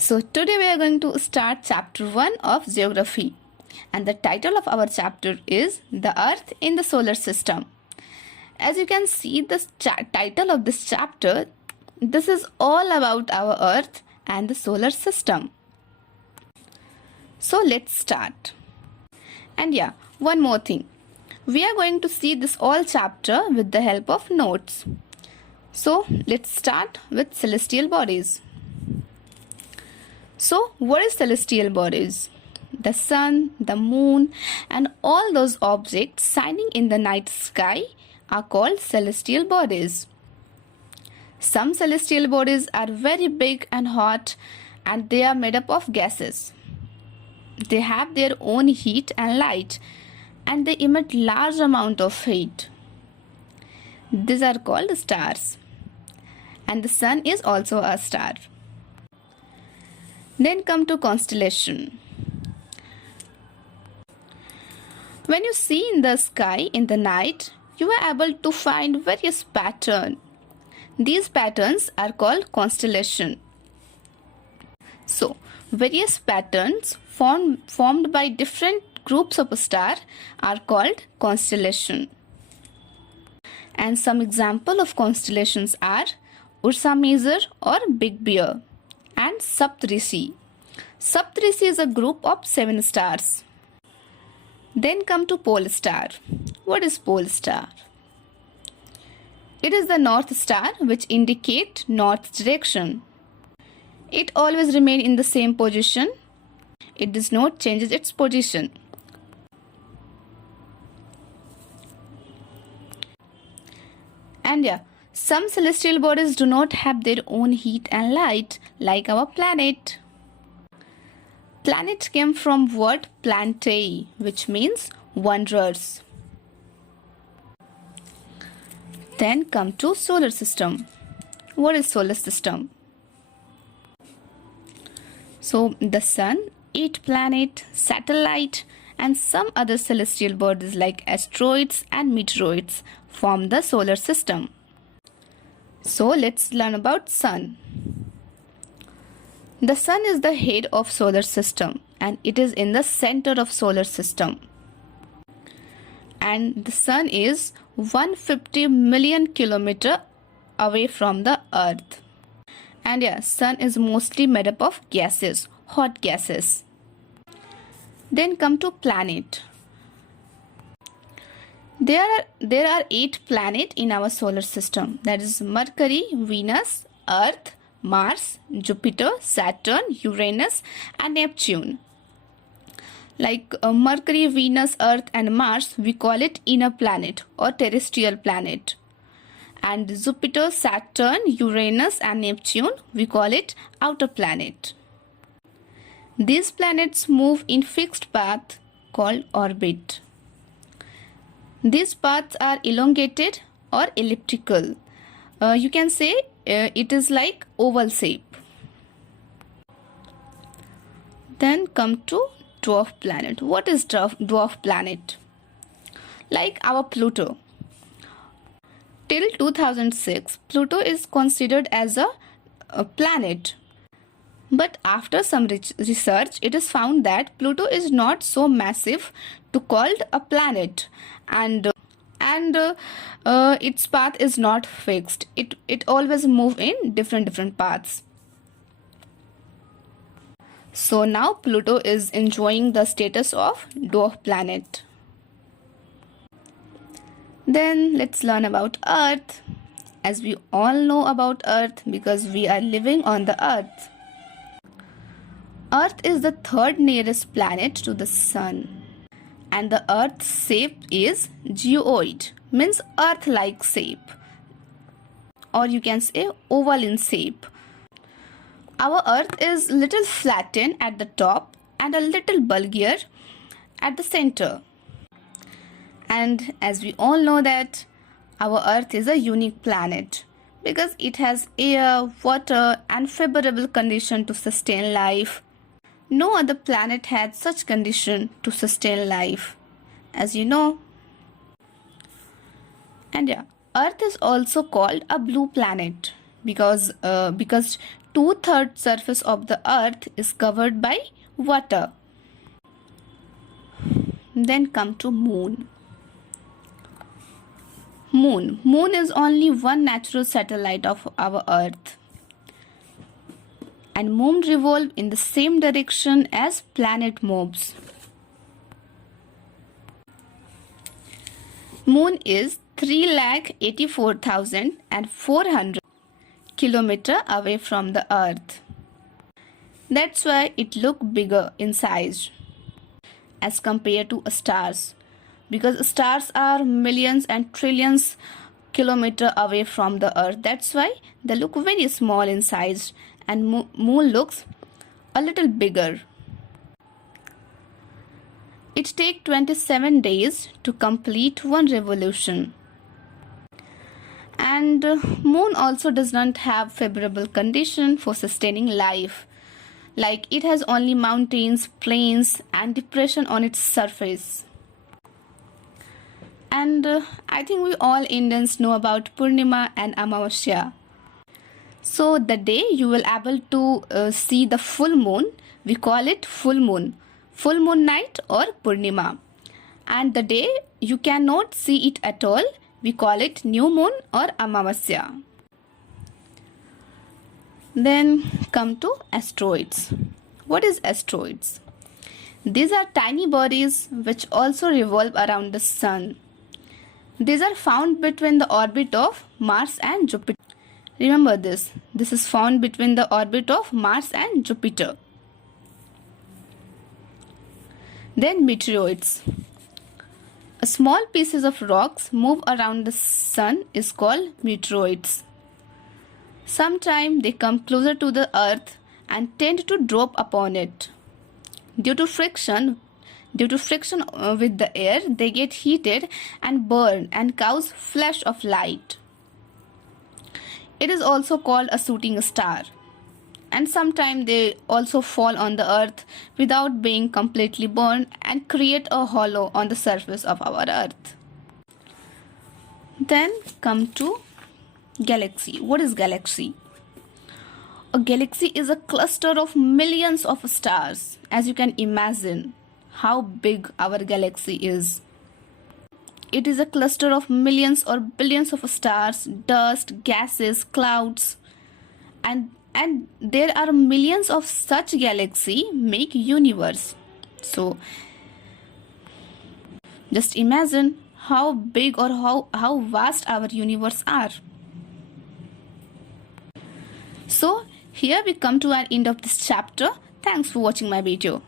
So today we are going to start chapter 1 of geography, and the title of our chapter is The Earth in the Solar System. As you can see the title of this chapter, this is all about our Earth and the solar system. So let's start. And yeah, one more thing. We are going to see this all chapter with the help of notes. So let's start with celestial bodies. So, what is celestial bodies? The sun, the moon, and all those objects shining in the night sky are called celestial bodies. Some celestial bodies are very big and hot, and they are made up of gases. They have their own heat and light, and they emit large amount of heat. These are called stars. And the sun is also a star. Then come to constellation. When you see in the sky in the night, you are able to find various patterns. These patterns are called constellation. So, various patterns formed by different groups of stars are called constellation. And some example of constellations are Ursa Major or Big Bear and Saptarishi. Saptarishi is a group of 7 stars. Then come to pole star. What is pole star? It is the north star which indicate north direction. It always remain in the same position. It does not change its position. And yeah, some celestial bodies do not have their own heat and light like our planet. Planet came from word planetae, which means wanderers. Then come to solar system. What is solar system? So the sun, 8 planets, satellite, and some other celestial bodies like asteroids and meteoroids form the solar system. So let's learn about sun. The sun is the head of solar system and it is in the center of solar system. And the sun is 150 million kilometers away from the earth. And yeah, sun is mostly made up of gases, hot gases. Then come to planet. There are 8 planets in our solar system. That is Mercury, Venus, Earth, Mars, Jupiter, Saturn, Uranus, and Neptune. Like Mercury, Venus, Earth, and Mars, we call it inner planet or terrestrial planet. And Jupiter, Saturn, Uranus, and Neptune, we call it outer planet. These planets move in fixed path called orbit. These paths are elongated or elliptical. You can say it is like oval shape. Then come to dwarf planet. What is dwarf planet? Like our Pluto. Till 2006, Pluto is considered as a planet. But after some research, it is found that Pluto is not so massive to called a planet, and its path is not fixed. It always move in different paths. So now Pluto is enjoying the status of dwarf planet. Then let's learn about Earth. As we all know about Earth because we are living on the Earth. Earth is the 3rd nearest planet to the Sun, and the Earth's shape is geoid, means Earth-like shape, or you can say oval in shape. Our Earth is little flattened at the top and a little bulgier at the center. And as we all know that our Earth is a unique planet because it has air, water, and favorable condition to sustain life. No other planet had such condition to sustain life, as you know. And yeah, Earth is also called a blue planet because 2/3 surface of the earth is covered by water. Then come to moon. Moon is only one natural satellite of our earth. And moon revolve in the same direction as planet moves. Moon is 3,84,400 kilometers away from the earth. That's why it looks bigger in size as compared to stars, because stars are millions and trillions kilometers away from the earth. That's why they look very small in size, and moon looks a little bigger. It takes 27 days to complete one revolution. And moon also does not have favorable condition for sustaining life. Like it has only mountains, plains and depression on its surface. And I think we all Indians know about Purnima and Amavasya. So the day you will able to see the full moon, we call it full moon night or Purnima. And the day you cannot see it at all, we call it new moon or Amavasya. Then come to asteroids. What is asteroids? These are tiny bodies which also revolve around the sun. These are found between the orbit of Mars and Jupiter. Remember this. This is found between the orbit of Mars and Jupiter. Then meteoroids. Small pieces of rocks move around the sun is called meteoroids. Sometimes they come closer to the earth and tend to drop upon it. Due to friction with the air, they get heated and burn and cause flash of light. It is also called a shooting star. And sometimes they also fall on the earth without being completely burned and create a hollow on the surface of our earth. Then come to galaxy. What is galaxy? A galaxy is a cluster of millions of stars. As you can imagine how big our galaxy is. It is a cluster of millions or billions of stars, dust, gases, clouds, and there are millions of such galaxies make universe. So just imagine how big or how vast our universe are. So here we come to an end of this chapter. Thanks for watching my video.